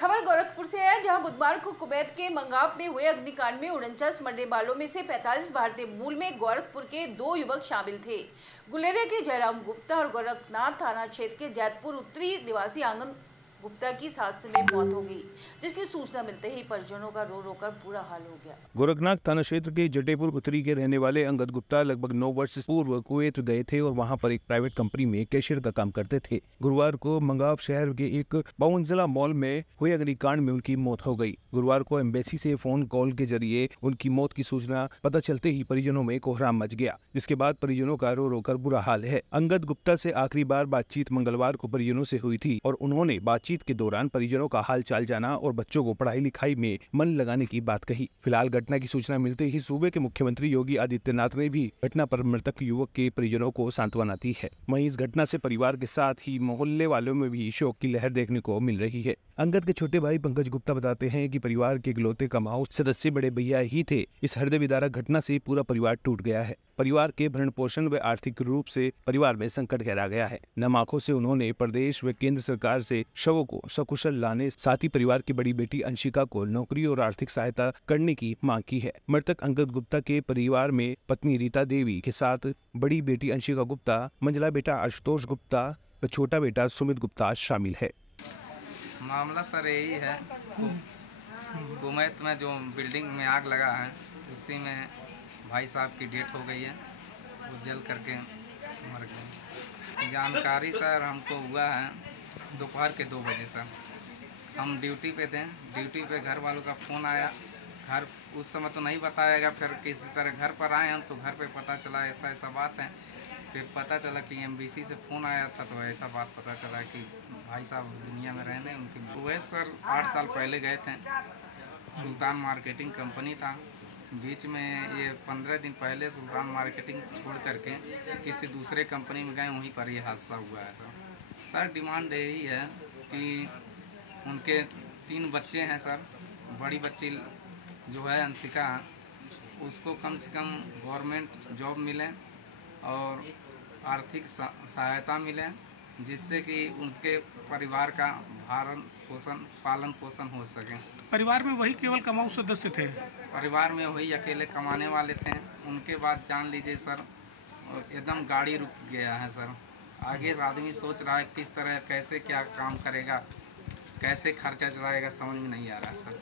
खबर गोरखपुर से है, जहां बुधवार को कुवैत के मंगाव में हुए अग्निकांड में 49 मरने वालों में से 45 भारतीय मूल में गोरखपुर के 2 युवक शामिल थे। गुलेरिया के जयराम गुप्ता और गोरखनाथ थाना क्षेत्र के जैतपुर उत्तरी निवासी आंगन गुप्ता की हादसे में मौत हो गई, जिसकी सूचना मिलते ही परिजनों का रो रो कर बुरा हाल हो गया। गोरखनाथ थाना क्षेत्र के जटेपुर उत्तरी के रहने वाले अंगद गुप्ता लगभग 9 वर्ष पूर्व कुवैत गए थे और वहां पर एक प्राइवेट कंपनी में कैशियर का काम करते थे। गुरुवार को मंगाव शहर के एक बहुमंजिला मॉल में हुए अग्निकांड में उनकी मौत हो गई। गुरुवार को एम्बेसी से फोन कॉल के जरिए उनकी मौत की सूचना पता चलते ही परिजनों में कोहराम मच गया, जिसके बाद परिजनों का रो रो कर बुरा हाल है। अंगद गुप्ता से आखिरी बार बातचीत मंगलवार को परिजनों से हुई थी और उन्होंने बातचीत के दौरान परिजनों का हाल चाल जाना और बच्चों को पढ़ाई लिखाई में मन लगाने की बात कही। फिलहाल घटना की सूचना मिलते ही सूबे के मुख्यमंत्री योगी आदित्यनाथ ने भी घटना पर मृतक युवक के परिजनों को सांत्वना दी है। वहीं इस घटना से परिवार के साथ ही मोहल्ले वालों में भी शोक की लहर देखने को मिल रही है। अंगद के छोटे भाई पंकज गुप्ता बताते हैं कि परिवार के इकलौते कमाऊ सदस्य बड़े भैया ही थे। इस हृदय विदारक घटना से पूरा परिवार टूट गया है। परिवार के भरण पोषण व आर्थिक रूप से परिवार में संकट गहरा गया है। नम आंखों से उन्होंने प्रदेश व केंद्र सरकार से शवों को सकुशल लाने, साथ ही परिवार की बड़ी बेटी अंशिका को नौकरी और आर्थिक सहायता करने की मांग की है। मृतक अंगद गुप्ता के परिवार में पत्नी रीता देवी के साथ बड़ी बेटी अंशिका गुप्ता, मंझला बेटा आशुतोष गुप्ता व छोटा बेटा सुमित गुप्ता शामिल है। मामला सर यही है, कुवैत में जो बिल्डिंग में आग लगा है उसी में भाई साहब की डेथ हो गई है। वो जल करके मर गए। जानकारी सर हमको हुआ है दोपहर के 2 बजे सर। हम ड्यूटी पे थे, ड्यूटी पे घर वालों का फ़ोन आया। घर उस समय तो नहीं बताएगा, फिर किसी तरह घर पर आए हम तो घर पे पता चला ऐसा ऐसा बात है। फिर पता चला कि एमबीसी से फ़ोन आया था तो ऐसा बात पता चला कि भाई साहब दुनिया में रहने उनकी कुवैत सर 8 साल पहले गए थे। सुल्तान मार्केटिंग कंपनी था, बीच में ये 15 दिन पहले सुल्तान मार्केटिंग छोड़ करके किसी दूसरे कंपनी में गए, वहीं पर ये हादसा हुआ है सर। डिमांड यही है कि उनके 3 बच्चे हैं सर। बड़ी बच्ची जो है अंशिका, उसको कम से कम गवर्नमेंट जॉब मिले और आर्थिक सहायता मिले, जिससे कि उनके परिवार का पालन पोषण हो सके। परिवार में वही केवल कमाऊ सदस्य थे? परिवार में वही अकेले कमाने वाले थे। उनके बाद जान लीजिए सर एकदम गाड़ी रुक गया है सर। आगे आदमी सोच रहा है किस तरह कैसे क्या काम करेगा, कैसे खर्चा चलाएगा, समझ में नहीं आ रहा है सर।